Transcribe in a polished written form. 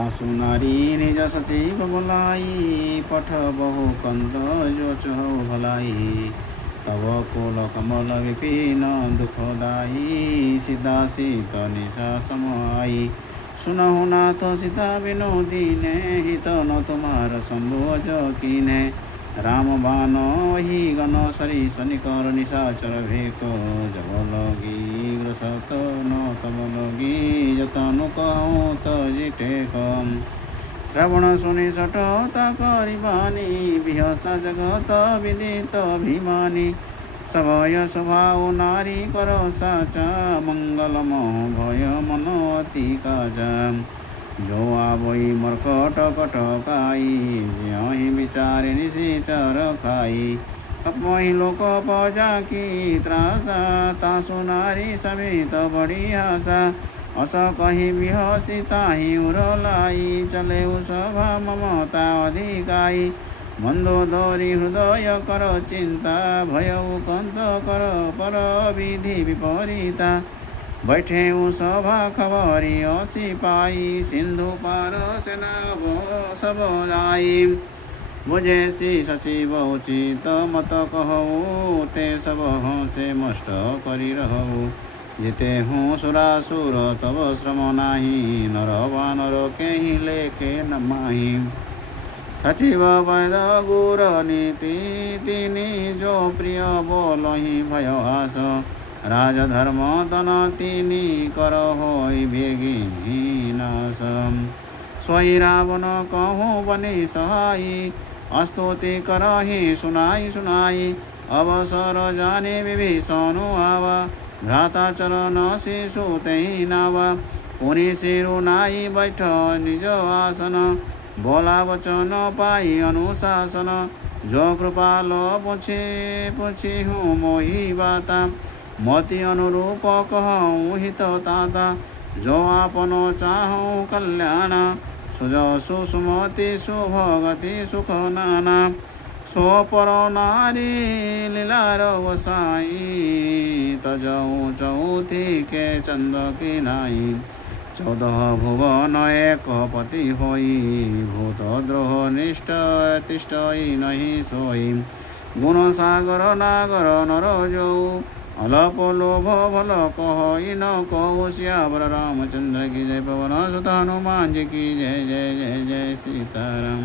आसु नारी निज सचिव बोलाई पठ बहु कंद जो चहु भलाई तब कुल कमल विपिन दुखदाई सीता शीत निशा समाई सुनहु नाथ सीता विनोदीने हित न तुम्हार संभोज कीने राम बान वही गण सरी शनिकर निशाचर भेको जब लगी ग्रसत न तब लगी जतनु कहूँ त जिठे कम श्रवण सुनि सटता करिबानी बिहसा जगत विदित अभिमानी सभय स्वभाव नारी कर साचा मंगल मोह भय मन अति काजा जो आवई मरकट कटकाई ज्योहि विचारे निशिचर खाई कपमहि लोक पजा की त्रासा तासु नारी समेत बड़ी आशा अस कही बिहसी ताहि उरलाई चले सभा ममता अधिकाई मंदोदरी हृदय कर चिंता भय कंत कर पर विधि विपरीता बैठे सभा खबरी असी पाई सिंधु पार सेना सब जाई बुझे सी सचिव उचित मत कहू ते सब से मष्ट करी रहू जिते हूँ सुरासुर तब श्रम नाही नर वानर केहि लेखे न माही सचिव वैद गुर नीति तिनी जो प्रिय बोलहि भय आस राजधर्म तन तिनी कर होई भेगी नाश सोई रावण कहूँ बनी सहाई स्तुति करहि सुनाई सुनाई अवसर जाने विभीषण आवा भ्राता चरण शिशु तहि नावा पुनि सिरु नाई बैठ निज आसन बोला वचन पाई अनुशासन जो कृपाल पूछी हूँ मोहि बाता मति अनुरूप कहूँ हित ताता जो आपन चाहूँ कल्याण सुजसु सुमति सुभगति सुख नाना सो पर नारी लीलार वसाई तजऊ चौथी के चंद की नाई 14 भुवन एक पति होई भूत द्रोह निष्ठ तिष्ठई नहीं सोई गुण सागर नागर नर जो अलप लोभ भल कह न कहु श्यावर रामचंद्र की जय पवन सुत हनुमान जी की जय जय जय जय सीताराम।